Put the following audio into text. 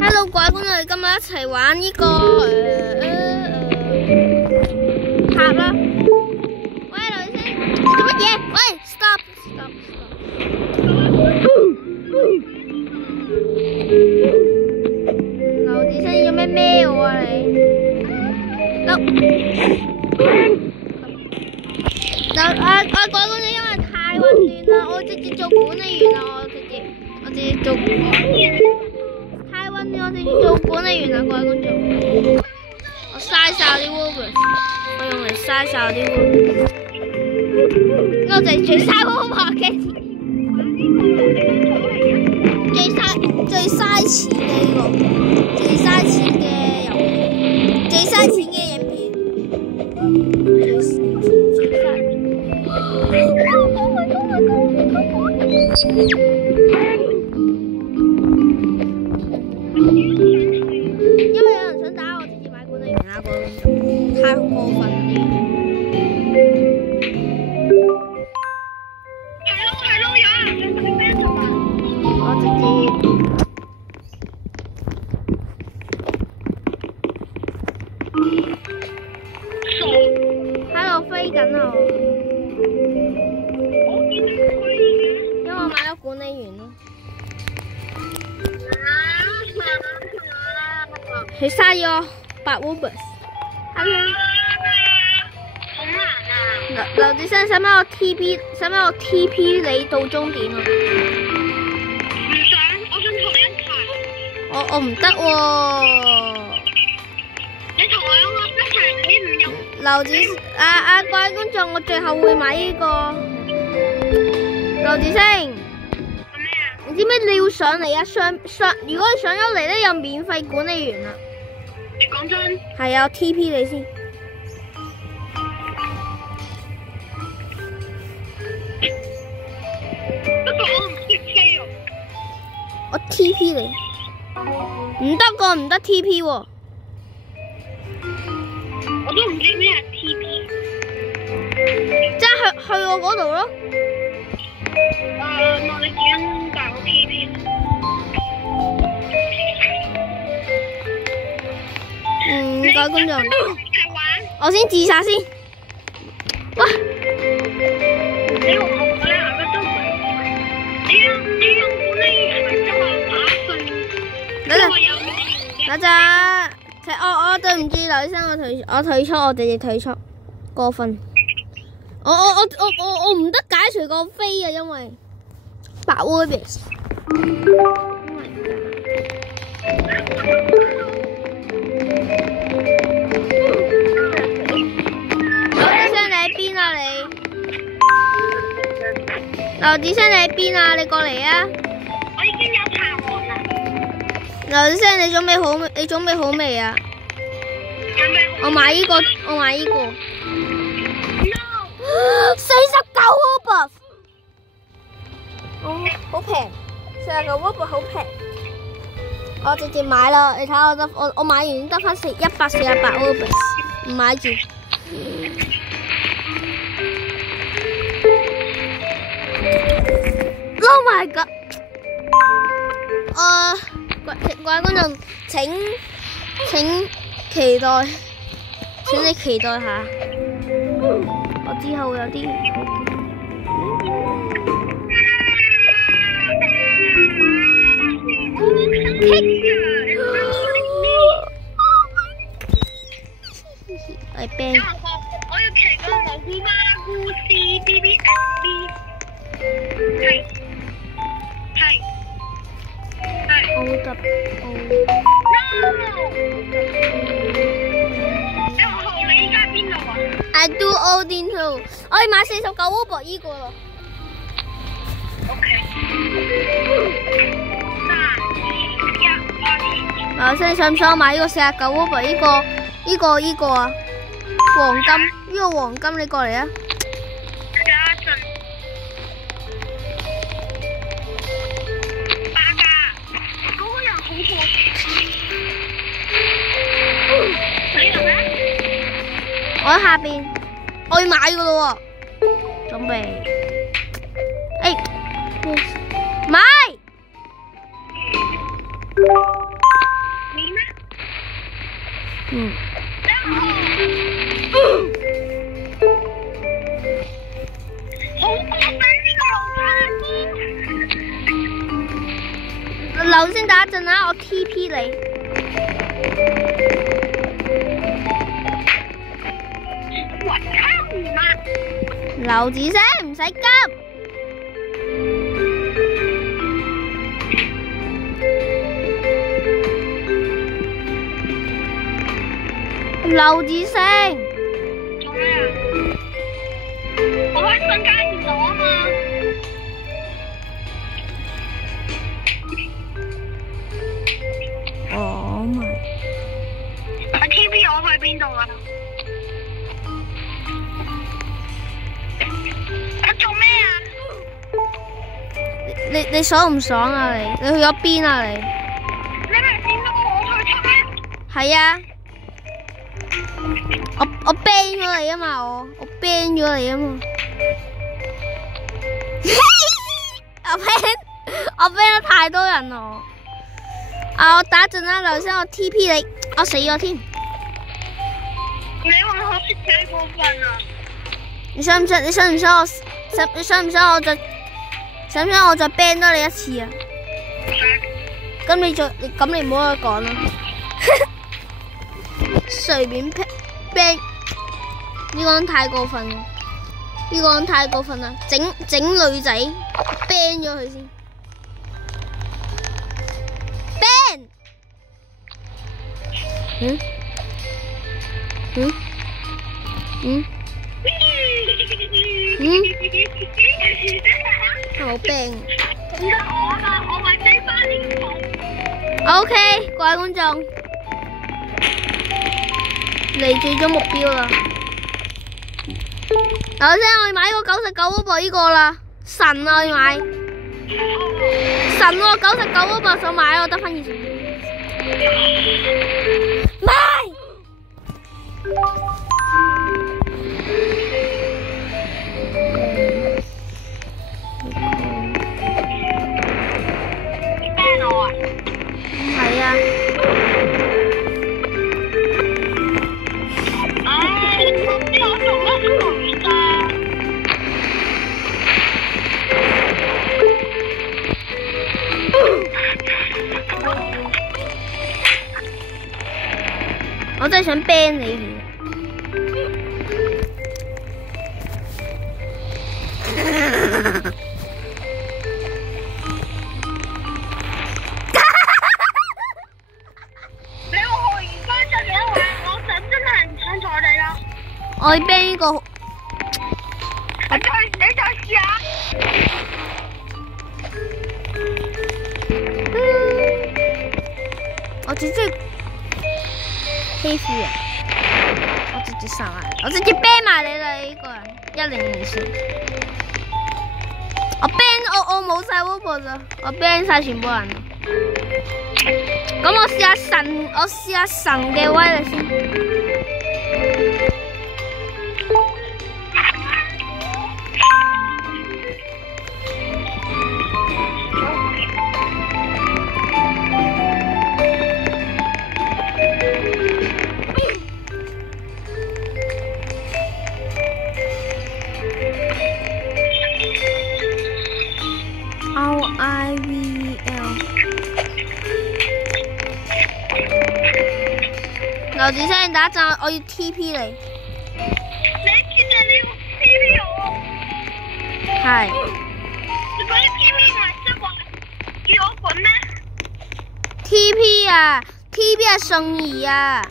Hello， 各位觀眾，我哋今日一齊玩呢個塔啦。喂，劉先生，你做乜嘢？喂 ，stop。劉先生，你做咩孭我啊你？得。各位觀眾，因為太混亂啦，我直接做管理員啦，我直接做。太混亂，我直接做管理員啦，各位觀眾。我嘥晒啲 Wobber， 我用嚟嘥晒啲 Wobber， 我就係最嘥 Wobber 嘅，最嘥錢嘅呢個，最嘥錢嘅遊戲，最嘥錢嘅影片。因為有人想打我，直接買管理員啦，嗰種太過分啦！係咯，有人想打咩做啊？我直接喺度飛緊啊！因為我買咗管理員咯。佢嘥咗8 Wobber。Hello。好難啊！劉志生，使唔使我 TP 你到終點啊？唔想，我想同你一齊。我唔得喎。你同我一齊，你唔用。劉志各位觀眾，我最後會買呢個。劉志生。你知唔知你要上嚟啊？如果你上咗嚟咧，有免費管理員啊！你講真？係啊，我 TP 你先。不過我唔識飛喎。我 TP 你。唔得TP 喎。我都唔知咩係 TP。即係去我嗰度咯。我哋點搞 TP？ 各位觀眾，我先自殺先。哇！你用我咧，我都唔係。你用管理員咪即係打順。等陣，我對唔住劉醫生，我退出，我直接退出，過分。我唔得解除個飛啊，因為8 Wobber。劉志生你喺邊啊？你過嚟啊！我已經有爬王啦。劉志生你準備好未啊？我買呢個。No。49 Wobber。好平，49 Wobber好平。我直接買啦，你睇我買完得翻148 Wobber， 唔買住。Oh my god！ 各位觀眾，請期待，請你期待下，我之後有啲好。我要騎個蘑菇媽菇 CBBSB。係。OWO。你依家邊度啊 ？I do all into。我要買49 Wobber 依個咯。OK。3、2、1，開始。劉生，想唔想我買呢個49 Wobber 依個啊？黃金，呢個黃金你過嚟啊！我喺下邊，我要買噶咯喎，準備。買。你呢？嗯。好過分呢個留先等一陣啦，我 TP 你。雲吞麵啊！留住先，唔使急。留住先。做咩啊？我可以瞬間移動啊嘛。哦咪。我 TP 我去邊度啊？我做咩啊？你爽唔爽啊你？你去咗邊啊你？你咪見到我去出咩？係啊。我 ban 咗你啊嘛，我 ban 咗你啊嘛。我 ban 咗太多人咯。啊！我打陣啦，劉生，我 TP 你，我死咗添。你話我識幾過分啊？你想唔想我再 ban 多你一次啊？咁你唔好再講啦。隨便 ban 呢個人太過分啦！呢個人太過分啦！整女仔 ban 咗佢先 ban。好病。我咪飛翻連房。OK， 各位觀眾，嚟最終目標啦！頭先我要買個99嗰部呢個啦，神啊！我要買神喎，99嗰部想買，我得翻20秒。買！係啊。我真係想 ban 你。你話學完翻出嚟啦，我真係唔想坐你啦。我要 ban 呢個。你再試下。我直接欺負人，我直接殺埋你，我直接 ban 埋你啦！呢個人1024，我 ban 我冇晒 wallpaper 咋，我 ban 晒全部人。咁我試下神嘅威力先。留住先，等一陣我要 TP 你。你見到你 TP 我？係。你嗰啲 TP 唔係即係話叫我滾咩 ？TP 啊 ，TP 係信兒啊。